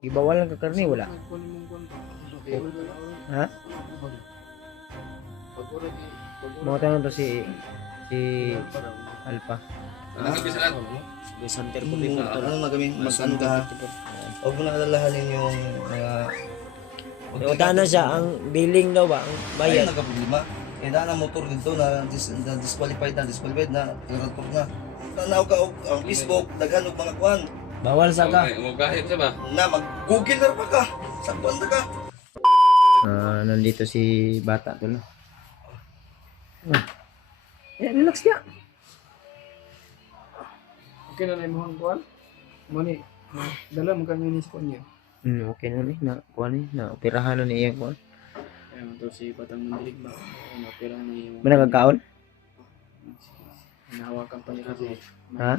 Gibawal lang ka karne wala. Ha? Mga tanong to si Alpha. Center po dito. Ano na kami? Mag-ano ka ha? Huwag mo na alalahanin yung mga... Iwata na siya, ang billing daw ba? Ang Bayad. bayad. Ay, nagka-problema. Eh, daan ang motor dito na disqualified na, nagka-report na. Tanaw ka ang Facebook, daghan og mga kuan. Bawal sa ka. Mo kahit sa ba? Na mag-google na pa ka. Sakpan na ka. Nandito si bata to no. Relax niya. Okay na lang mo kuan. Mani. Dala mo kami ni sa niya. Okay na ni na kuan ni na operahan na niya kuan. Ayun to si Batang Mandilig ba. Ayun opera ni yung Managkaon? nahawakan pa niya kasi. Ha?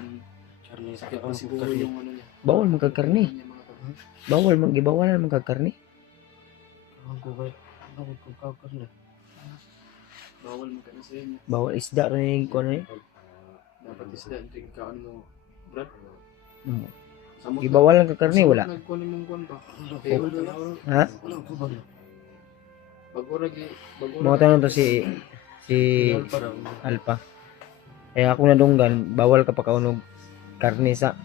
Charlie sakit pa siguro yung ano niya. Bawal magkakarni. Yung mga pag- Bawal magibawalan magkakarni. Bawal mo ka na sa inyo. Bawal isda rin kuan ni. Dapat isda yung kaon mo. Brad. Hmm. Samot Gibawal lang ka karni wala. nagkunin mong kuan ba? Ha? Baguragi. Mga tanong to si Alpha. Kaya ako nadunggan, bawal ka pa kaunog karne sa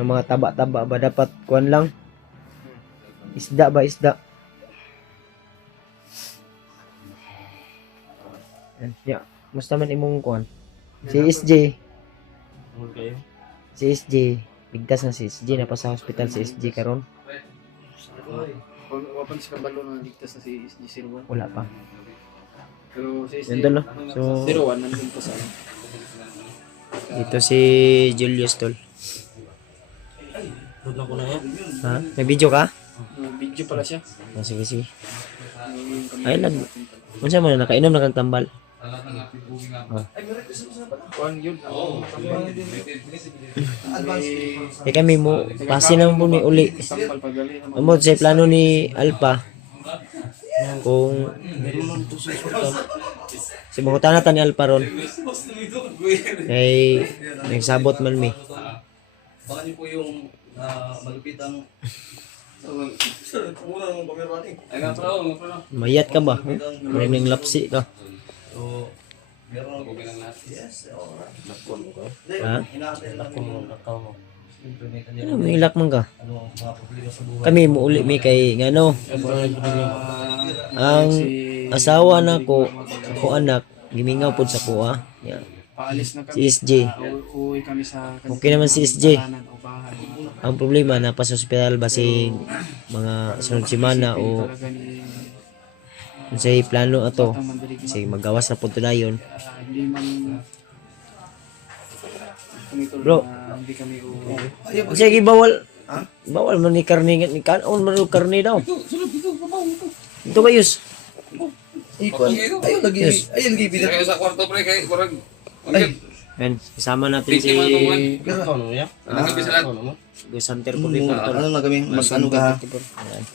ng mga taba-taba ba dapat kuan lang. Isda ba isda? Yeah. Musta man imong kuan? Si SJ. Si SJ. Ligtas na si SJ na pa sa hospital si SJ karon. Wapan si Kabalo na ligtas na si G01. Wala pa. Pero si Yan no. So 01 nandun pa sa dito si Julius tol. Ha? May video ka? video pala siya. Sige sige. Ay lag. Unsa man nakainom na kang tambal? Kuan yun. Eh kami mo pasin na mo ni uli. Sampal pagali. Amo sa plano ni Alpha. Kung si mga tanatan ni Alpha ron. Kay nagsabot man mi. Baka niyo po yung malupitang... Mura naman pag-running. Ay nga pro, nga pro. Mayat ka ba? May nang lapsi ka. So, meron ako yes, alright. Ha? Inaantay lang yung implementan niya. Ano, may ilak man ka. Ano, mga problema sa buhay. Kami mo uli mi kay ngano. Ang asawa na ko, ako anak, gimingaw pod sa kuha. Yeah. Paalis na kami. Si SJ. Uwi kami sa Okay naman si SJ. tahanan o bahay. Ang problema na pa sa ospital basing mga sunod semana o Talaga ni unsay plano ato. Batang Mandilig. Kasi magawas na pud dayon. Hindi man kumituloy Bro. na hindi kami uuwi. Unsay gibawal? Bawal man ni karne ni kaon man og karne daw. Ito kayos. Ikon, ayun lagi, ayun lagi pinat. Kaya sa kwarto pre kay kurang. Ay, Men, kasama natin si Center po dito. ano na kami, mag-ano ka ha?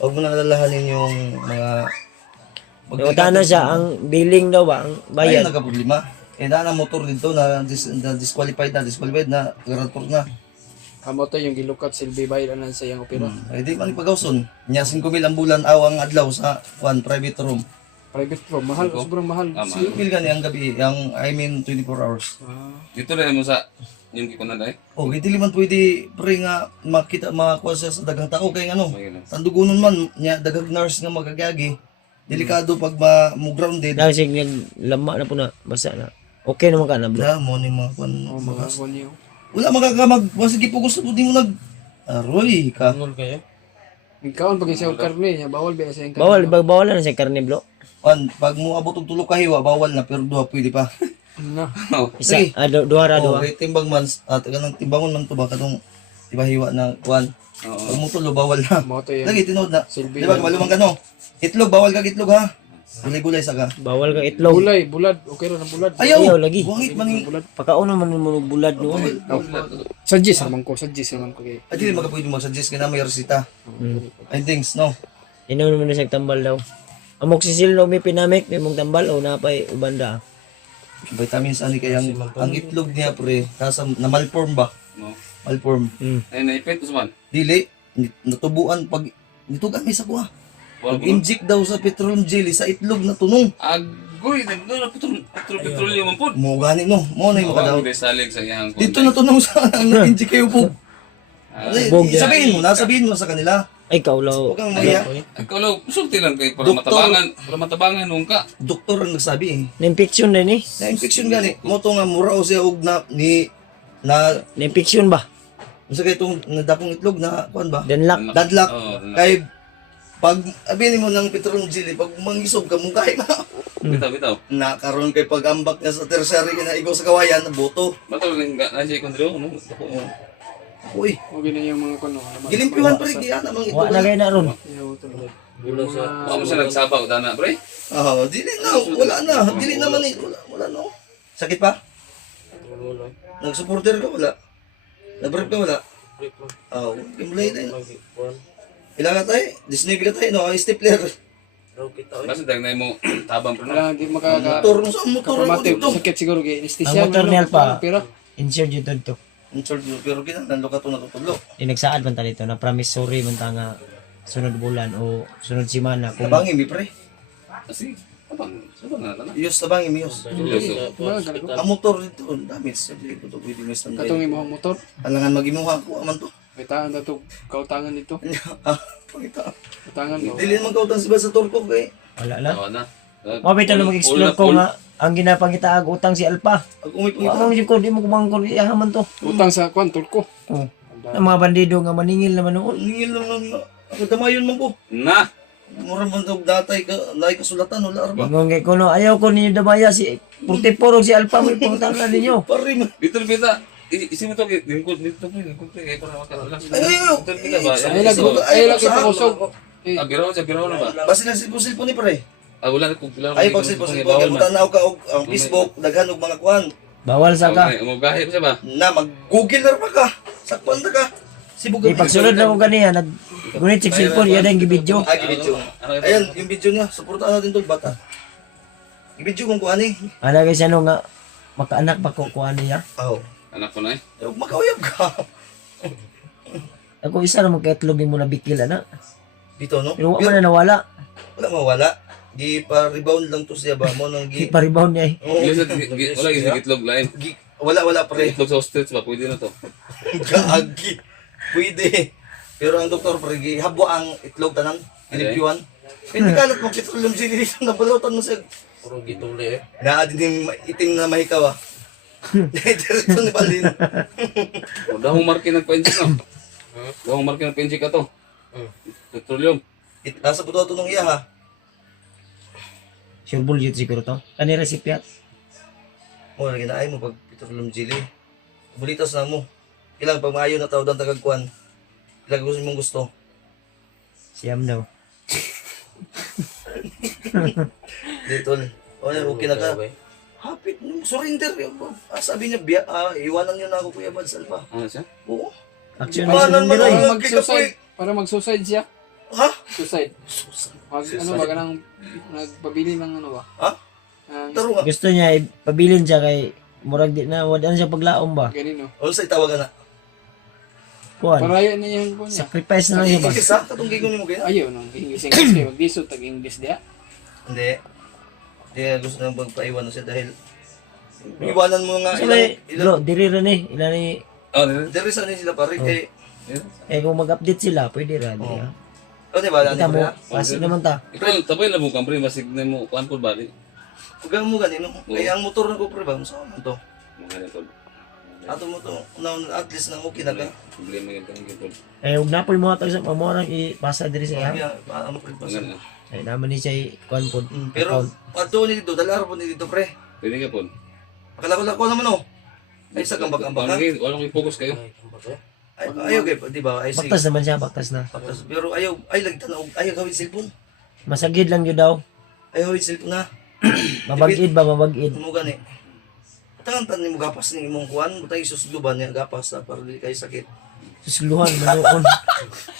Huwag mo na alalahanin yung mga... Iwata na siya, ang billing daw ba? Ang Bayad. bayad. Nagka-problema. Eh, daan ang motor dito na disqualified na, nagka-report na. Amo to yung gilukat silbi bayad na sa iyang opera. Ay, di man ipagawson. Nya 5,000 ang bulan aw ang adlaw sa private room. Private room, mahal, sobrang mahal. 5,000 gani ang gabi, ang I mean 24 hours. Dito na mo sa yung gikunan ay. Oh, hindi man pwede pre nga makita makakuha siya sa daghang tao kay ano. Ayun. Tandugunon man nya daghang nurse nga magagagi. Delikado pag mo grounded. Dahil siya lama na po na, basa na. Okay naman ka na bro. Da mo ni mga kwan. Oh, mga kuwan niyo. Wala magagamag, sige po gusto di mo nag Aroy ka. Ikaw pag isa og karne, niya bawal ba sa iyang karne? Bawal na siya karne bro. Kwan, pag mo abot og tulo ka hiwa bawal na pero duha pwede pa. Na. Isa, Sige. duha ra Oh, duha. kay timbang man at kanang timbangon man to ba katong hiwa na kwan. Pag mo tulo bawal na. Mo to yan. Lagi tinod na. Silbi. Di ba kabalumang ka no? Itlog bawal kag itlog ha. Gulay-gulay sa ka. Bawal kang itlog. Bulay, bulad, okay ra ng bulad. Ayaw, Ayaw, lagi. Buangit man ni. Bulad. Pagkauna man mo bulad noon. Suggest naman ko kay. Ay di magapwede mag-suggest ka na may resita. Hmm. I think no. Inom naman na siya tambal daw. Amok sisil no may pinamik, may mong tambal o napay ubanda. Vitamins ani kay ang itlog niya pre nasa na malform ba? No. Malform. Hmm. Ay naipit usman. Dili natubuan pag dito kami sa kuha. Wala ko na. Inject daw sa petroleum jelly sa itlog na tunong. Agoy, nagdala petrolyo man po. Mo gani no, mo na yung makadaw. Hindi salig sa iyang Dito na tunong sa na-inject kayo po. Bog yan. Sabihin mo sa kanila. Ay, kaulaw. Huwag kang maya. Ikaw lang, sulti lang kayo para Doktor. matabangan nung ka. Doktor ang nagsabi eh. Na-infection din eh. Na-infection gani. Mo to nga mura o siya og na Na-infection ba? unsa kay itong nadakong itlog na kuan ba? Danlak. Dadlak. Oo, Kay pag abinin mo ng petroleum jelly, pag mangisog ka mong kain na. bitaw. Nakaroon kay pag-ambak niya sa tertiary na igaw sa kawayan na boto. Bato lang na siya kondro, no? Uy, Okay na yung mga kuno. gilimpiwan pa rin diyan namang ito. Wa na kayo na ron. Wa mo siya nagsabaw dana, pre. Dili na, wala na. Dili naman eh. Wala no. Sakit pa? Nag-supporter ka wala? Nag-brief ka wala? Kimulay na yun. Ilan ka tayo? Disney ka tayo, no? Stapler. Basta dag na mo tabang pre. Wala, hindi makaka... Motor mo sa motor ako Kapamate, dito. sakit siguro kay anesthesia. Ang motor niya pa. Pero, Insert dito dito. Pero kinahanglan ka to natutulog. Nagsaad man ta dito na promise sorry man ta nga sunod bulan o sunod simana kung Tabangi mi pre. Kasi tabang na na. Iyos tabangi mi iyos. mga ganito. Ang motor dito, damage. Sabi ko to pwede may standby. Katong imong motor. Alangan magimuha ko aman to. Bitaan na ito, kautangan dito. Pangita. Kautangan mo. Dili man kautang si sa turko kay. wala lang. Tawa na. Mabita na mag-explore ko nga ang ginapangita ag utang si Alpa. Ako may Wa pangita. mo ko di mo kumangkon iyaman to. Utang sa kwan, turko. Oh. Ang mga bandido nga maningil naman noon. Ningil lang lang. Ako damayon man ko. Na. Mura man daw datay ka, naay kasulatan wala arba. Ingon kay kuno ayaw ko ninyo damaya si 44 si Alpa mo ipuntahan ninyo. Pare man. Dito bita. Isi mo to dito pre kay para makalalas. Ayaw. Dito kita ba? Ay, lang kita kusog. Eh, Biraw na ba? Basta lang silpo-silpo ni pare. Wala na kung pila. Ay pag silpo-silpo kay mutanaw ka og ang Facebook daghan og mga kuan. Bawal sa ka. Mo gahi siya ba? Na mag-google na pa ka. Sakpan na ka. Sibog Ipagsunod na ko ganiya nag gunit check cellphone yan ang gibidyo. Ay, video. Ayan, yung video niya. Supportahan natin to, bata. I-video kung kuha ni. Ala kay siya no nga makaanak pa ko kuan niya. Oo. Anak ko na eh. Makauyab ka. Ako isa na magkaitlog mo na bikil ana. Dito, no? Pero wa man na nawala. Wala mawala. Di pa rebound lang to siya ba? Mo nang Di pa rebound niya eh. Oo. Wala yung itlog lain. Wala pre. Itlog sa ostrich ba? Pwede na to. Gaagi. Pwede. Pero ang doktor pre, habwa ang itlog tanan. Ilipiwan. Hindi kalat mo petroleum jelly dito na balutan mo siya. Puro gituli eh. Na din yung itim na mahikaw ah. Diretso ni Balin. Dahong marke nagpa-inject no. Dahong marke nagpa-inject ka to. Petroleum. Nasa puto ito nung iya ha. Sure bullshit siguro to. Kani resipiat. Mo na ginaay mo pag petroleum jelly. Bulitas na mo. Ilang pag maayo na tao daw tagagkuan. Ilang gusto mong gusto. Siyam daw. Dito. Okay na ka. Hapit nung surrender. Sabi niya, iwanan niyo na ako Kuya Bad Salpa. Ano siya? Oo. Action Iwanan mo na na para mag-suicide. Para mag-suicide siya. Ha? Suicide. Ano ba ka nang nagpabili ng ano ba? Ha? Taro nga. Gusto niya ipabilin siya kay murag di na wala na siya paglaom ba. Ganino. Ano sa itawagan na? Kuan. Paraya na yan po niya. Sacrifice na lang siya ba. English ha? Katong gigon ni mo kaya? Ayaw nang English kayo. Mag-disot tag-English diya. Hindi. Hindi gusto nang magpaiwan na siya dahil iwanan mo nga Sila bro, diri rin eh. Ilan ni Oh, Dere sa sila pare kay kung mag-update sila, pwede ra di. ha? ano di ba? Kita Ano mo, ba? pasi naman ta. ikaw tapoy na mo kampre masig na mo kuan po bali. Huwag mo ganino. Kaya ang motor na ko pre ba? Saan mo to? Mo ganito tol. Ato mo to. At least na okay na ka. Problema gyud kang gyud tol. Ug napoy mo tag sa mo nang ipasa diri sa iya. Kaya ano pre pa. Ganun na. Ay naman ni siya kuan pod. Pero ato ni dito, dalar po ni dito pre. Pwede ka po. Akala ko naman oh. Ay sa kambak-kambak ha. Wala kang focus kayo. Ay, ayaw kay, di ba? Ay sige. Baktas naman siya, baktas na. Pero ayaw, ay lagi tanaw, ayaw gawin cellphone. Masagid lang yun daw. Ayaw gawin cellphone na. Mabagid ba, mabagid. Mo gani. Tangan ni mo gapas ni imong kuan, butay susluban niya gapas para dili kay sakit. Susluhan, manuon.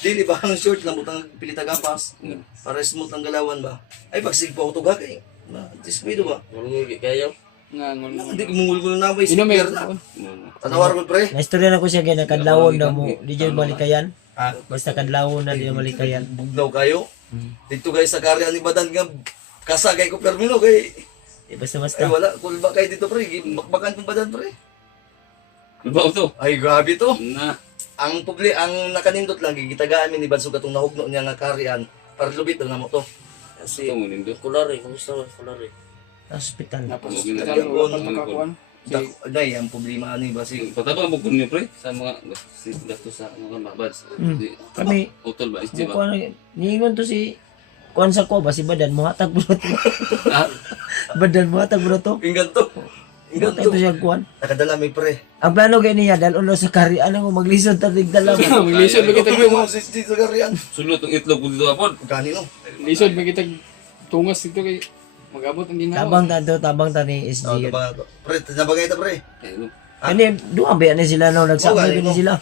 Dili ba ang short lang butang pilita gapas para smooth ang galawan ba. Ay pagsig pa auto ga kay. Disquido ba? Nga Hindi mungul na may Inom eh. speaker na. Tanawar ko pre. Naistorya na ko siya kaya nakadlawon daw mo. Di dyan malikayan. Basta kadlaw na di na malikayan. Bugnaw kayo. Hmm. Dito guys sa karya ni Badan nga kasagay ko permino kay Basta-basta. ay wala kulba kay dito pre, makbakan kong Badan pre. Ano to? Ay grabe to. Na. Ang nakanindot lang gigitagaan mi ni Badsug katong nahugno niya nga karyan para lubit na mo to. Kasi Ito mo nindo. kulari, kumusta man kulari? Hospital. Tapos Okay na. hospital wala pa makakuan. Day ang problema ani ba si Patabang mo niyo pre sa mga gasto sa mga mabads. Kami, Utol ba? Isdi ba? Kuha na, niingon to si kuan sa ko ba si Badan mo hatag mo to. Ah, Badan mo hatag mo to. inggan to. Inggan Ito to. siya kuan. Nakadala mi pre. Ang plano kay niya dal ulo sa kari ano mo maglisod ta tigdala mo. Lisod ba kita Ito mo si sa karyan. sulot ang itlog po dito apod. Kanino? lisod ba kita tungas dito kay magabot ang ginawa. Tabang ta ni SG. Oh, tabang to. Pre, nabagay ta pre. Ayun. Ani duha ba ni sila no nagsabay Oo, ni ano? sila.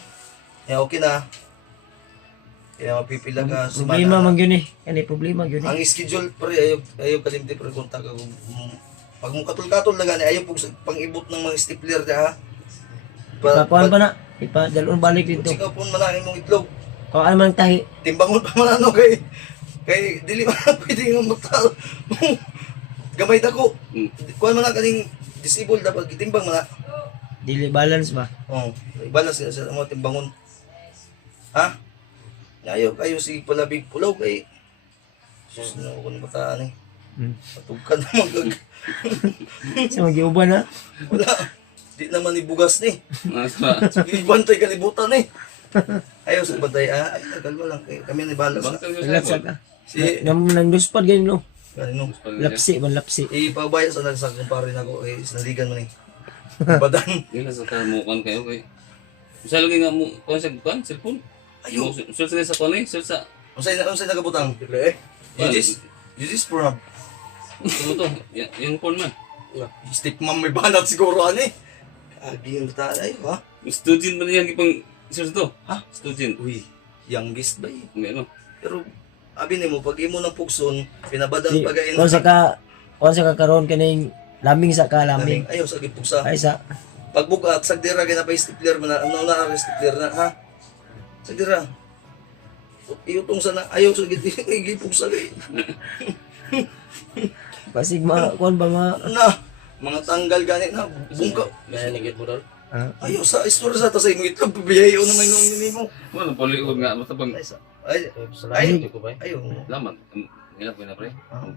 Ya okay na. Kaya mapipila ka Problema semana. man gyud ni. Ani problema gyud ni. Ang schedule pre ayaw kalimti pre kontak ako. Pag mo katul-katul na gani ayaw pug pang-ibot ng mga stapler dia ha. Pakuan pa na. Ipadalon balik dito. Sika pun malaking mong itlog. Kuan man tahi. Timbangon pa man ano kay dili man pwede nga magtalo. Gamay dako. Kuan man na kaning disabled dapat gitimbang man na. Dili balance ba? Oh, ibalas sa mga timbangon. Ha? Ayaw kayo si palabig pulaw kay sus na ko bataan eh. Patugkan naman kag Sa magiuban na. wala. Di naman ibugas ni. Nasa. Ibantay kalibutan eh. Ayaw sa bantay ay tagal mo lang kami ni balas. Bangkal mo Lat sa sa ka. Si Nang luspad ganyan no. kanino Lapsi man lapsi. ipabaya sa nagsakong pare nako eh sinaligan mo ni. Badan. Gila sa kamukan kayo kay. Usa lagi nga mo kon sa kan cellphone. Ayo. Sul sa kon eh, sul sa. Unsay nakabutang? Eh. Yudis prob. Tumo to. Yung phone man. Stick ma'am may banat siguro ani. Agi yung bata ay ha. Student man yang ipang sul to. Ha? Student. Uy, youngest ba eh. May ano. Pero abi nimo pag imo ng pugson, pinabadang pagain. Kuan sa ka karon kaning laming sa ka laming. Ayaw sa gipugsa. Ay sa Pagbugat sa dira gina pa stapler man ano na stapler na ha. Sa dira. Iutong sana ayaw sa gipugsa kay. basig ma kuan ba ma Na mga tanggal gani na bungka. Gaya ni git mo dol. Ayaw sa istorya sa ta sa imong itlog biyayo na may nung nimo. Wala poliod nga basta pag Ay, ayaw. laman. Hilak ko na pre. Ang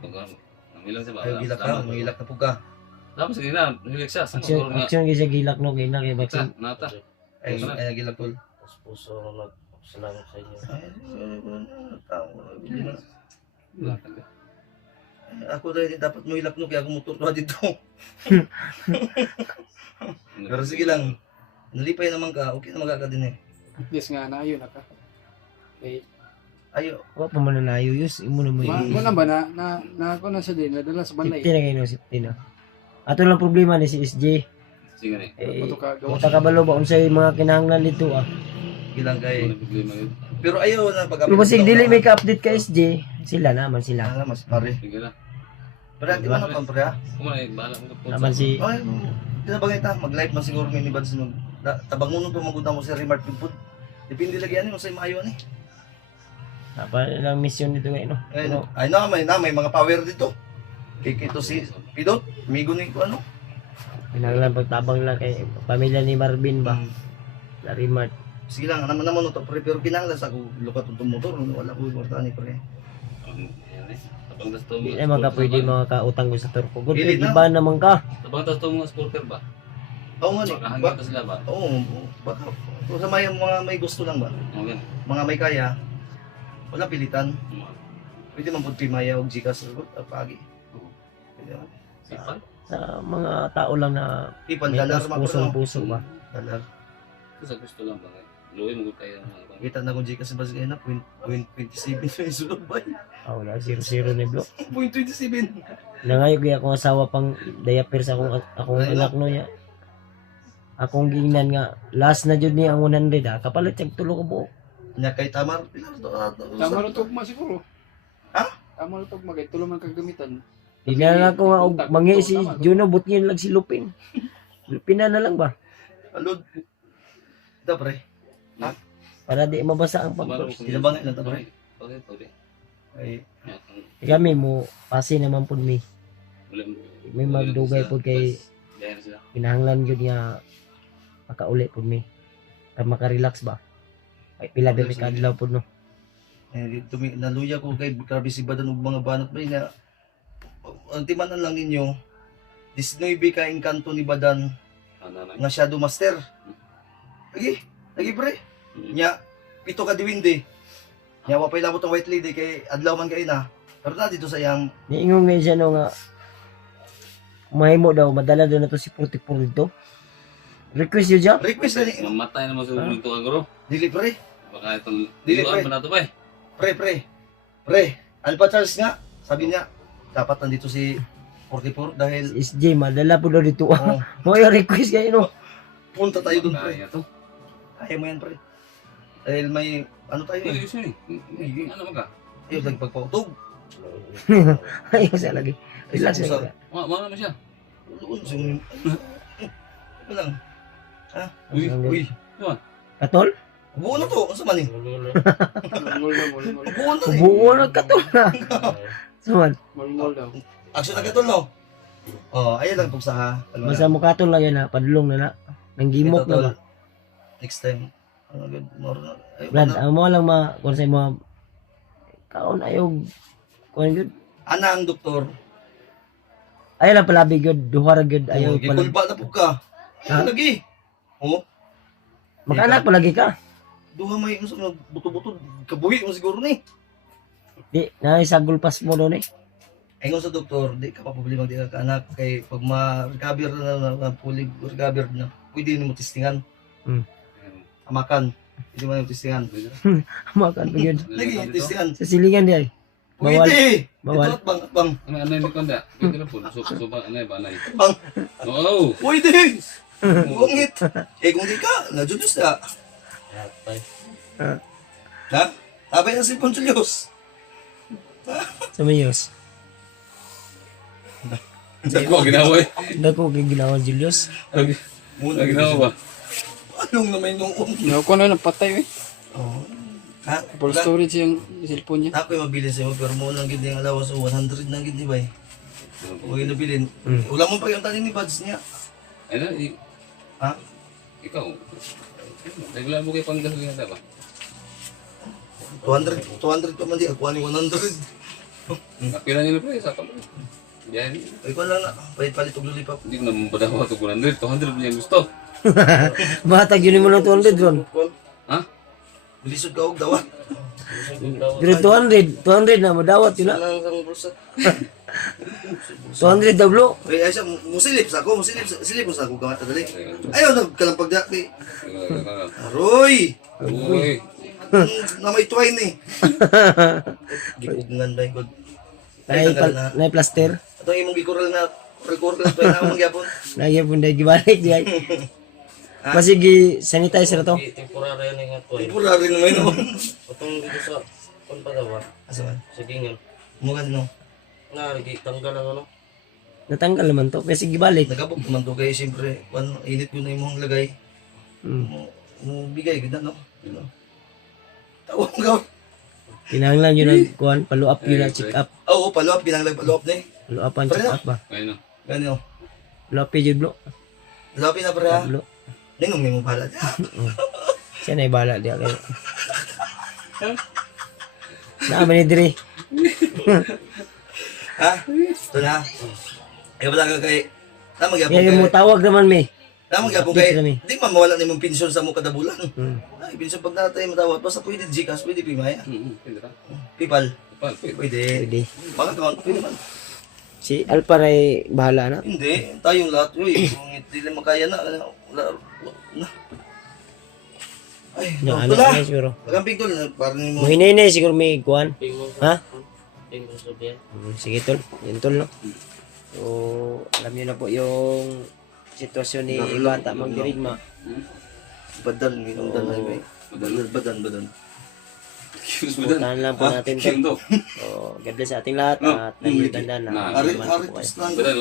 sa ba? Ayaw gilak ka, mahilak na po ka. Laman sa gina, hilik siya. Sa action siguro nga. action gyud siya gilak no gina kay bakit. Nata. Ay gilak tol. Puso salamat sa inyo. Wala talaga. Ako dahil dapat mo hilak no kaya ako motor na dito. Pero sige lang. Nalipay naman ka, okay na magkaka din eh. Yes nga na ayun naka. Eh, Ayo, Wa pa man na ayus imo na mo. mo na ba na ako na sa din nadala sa balay. 50 na kayo no 50 na. Ato lang problema ni si SJ. Sige na. Eh, Pato ka gawa. Wata kabalo ba unsay mga kinahanglan dito ah. ilang kay. Wala problema yun. Pero ayaw na pag Pero basig dili may ka-update ka SJ. Sila naman sila. Alam mas pare. Sige na. Pero di ba na pa pre ha? Kumana bahala mo po. Naman si Ay, tinabagay ta, mag-live man siguro may nibads mo. Tabang mo nung pamagutan mo si Remark Pinput. Depende lagi ano sa maayo ni. apa lang mission dito ngayon no. Ay na may mga power dito. Kay ito si Pidot, amigo ni ko ano. Kinahanglan pagtabang lang kay pamilya ni Marvin ba. Larry Mart. Sige lang, naman to pre, pero kinahanglan sa ko lukat tong motor, wala ko importa ni pre. Tabang tas to. Di na mga pwede mga kautang ko sa turko. Good Dili na. iba naman ka. Tabang tas to mga sporter ba? Oo nga ni. Makahangin pa sila ba? Oo, baka kung sa mga may gusto lang ba? Okay. Mga may kaya, wala pilitan. Pwede man pud Pimaya og Gcash pagi. Pwede man. Sipan. Sa mga tao lang na Ipan may dalar man pusong po. puso ba. Dalar. Sa gusto lang ba? Luwi mo kayo mga Kita na kung Gcash ba sige na 0.27 na isulod ba? Ah, wala 0-0 ni Blo. 0.27. Nangayog kay akong asawa pang diaper sa akong anak no niya. Akong gingnan nga last na jud ni ang 100 ah. Kapalit tag tulo ka buok. Nya kay Tamar pila to. Tama ro tugma siguro. Ha? Tama ro tugma kay tulo man kagamitan. Di na lang ako nga og mangi si Juno butngin lang si Lupin. Lupin na lang ba? Alod. Da pre. Ha? Para di mabasa ang Sabaro pagkos. ko. Tinabangay lang tayo. Okay. Ay, Kami mo, pasi naman po mi. May magdugay po kay Dahil sila. kinahanglan yun nga makauli po mi. Para makarelax ba? Ay, pila ba may kadlaw po no? naluya ko kay grabe si Badan ug mga banat ba na ang timanan lang ninyo 19 ka engkanto ni Badan nga Shadow Master. Lagi pre. Nya pito ka diwindi. Nya wa pay labot ang White Lady kay adlaw man kay na. Pero na dito sa iyang Niingong nga siya no nga mahimo daw, madala daw na to si Putik dito. Request yun siya? request na ni Mamatay naman sa dito ang guro. dili pre. Baka itong Dili, diluan pre. pa na to ba eh. Pre. Alpha Charles nga sabi niya dapat nandito si 44 dahil SJ, madala po daw dito. oh, Mo yung request kayo no? punta tayo dun pre. Kaya to. Kaya mo yan pre. Dahil may ano tayo Sige, eh. sige. Ano ba ka? Ayun nagpagpautog. Ayun sa lagi. Relax Isa- na. Mana naman siya? Doon sa ano lang. Ha? Uy, Uy. Katol? Buo na to. Ano sa man eh? Mulmul daw. Buo na eh. Buo na katol na. Suman. Mulmul daw. Action na katol no? Oh, ayun lang itong sa Basta mo katol lang yun na. Padulong na na. Nang gimok na ba? Next time. Ano agad? More na. Ayun Brad, na. ang mo lang kung sa mo kaon ayog kuan gud. Ana ang doktor. Ayaw lang palabi gud, duha ra gud ayaw Oh, pala. gigulba na po ka. Ha? Ayun lagi. Oh, Mag-anak pa lagi ka. duha may buto-buto. Kabuhi mo siguro ni. Di, naisagol pas mo doon eh. Ayun sa doktor, di ka pa problema di ka anak kay pag ma-recover na fully recover na, pwede mo testingan. Amakan. Pwede mo testingan. Makan pa gud. Lagi testingan. Sa silingan di ay. Bawal. Pwede. Bawal. Ito at bang. Ano yung konda? Pwede na po. Suba, ano ba? Ano Bang. Oo. Pwede. Bungit. Eh kung di ka, na-Julius na. Atay. Ha? Abay na si Ponchilius. Sa mayos. Ako, ginawa eh. Dako kay ginawa Julius. Muna Ginawa ba? Anong naman yung Nakuha na napatay eh. Oh. Ha? Full storage yung cellphone niya. Ako yung mabilis sa'yo, pero muna lang gid yung alawas o 100 na gid di ba eh. Huwag yung nabilin. Wala mo pa yung tali ni Buds niya. Ano? Ha? Ikaw. Naglaan mo kay Pangasinan ba? 200 pa man di. Ako ano yung 100. Kapila niyo na po. Sa kamay. Yan. Ay ko lang na. Palit-palit og lulipap. Hindi ko naman padawa ito 100. 200 niya gusto. Batag yun mo ng 200 ron. Ha? Bilisod ka og dawat. Pero 200 na madawat yun na. Lang sang bulsa. 200 dablo. Ay siya, musilip sa ako. Silip mo sa ako gamat dali. Ayaw nagkalampag dati. Aroy! Uy. Na may twine eh. Gipugngan ba yung Nay plaster. Ito imong gikural na record na twine na among gyapon. Lagi pun dahil gibalik di ay. Masigi sanitizer to. Temporary yan nga to eh. Temporary naman no. Patong dito sa kung pa daw. Asa man? Sige nga. Mukha no. Nga, tanggal ang ano. Natanggal naman to. Kasi gibalik. Nagabog naman to kay siyempre. Init ko na imong lagay. Hmm. Mo bigay gid na no. Tawag ka. Kinahanglan yun ang kuhan. Follow up yun na check up. Oo, follow up ginang follow up ni. Follow up ang check up ba. Ayun o. Ganyo. Follow up yun bro. Follow up na para. Follow. Ningong may mo pala. Siya na ibala di kayo. Naman ni Dre. Ha? Ito na. Ay wala ka kay. Tama gyapon Yan yung mo kay. tawag naman may. Tama gyapon Update kay. kami. Di man mawala na imong pensyon sa mo kada bulan. Hmm. Ay, pensyon pag natay matawat basta pwede Gcash, pwede Pimaya. Pwede ka. PayPal, Pwede. pwede. Pwede. Bank account, pwede man. Si Alpha ay bahala na. Hindi, tayong lahat. Uy, kung hindi na makaya na. Wala. Ay, Yung ano wala. na siguro. Magamping tol, parang mo. Muhinay siguro may kuhan. Pingon Ha? Pingon sa biyan. Sige tol. Yun tol no. So, alam niyo na po yung sitwasyon ni Bata Magdirigma. Badan, ginundan na yun. Badan. Puntahan lang po natin tol. Kindo. So, God bless sa ating lahat at nagiganda na. Ari, Salamat po kayo. Ari, Badan.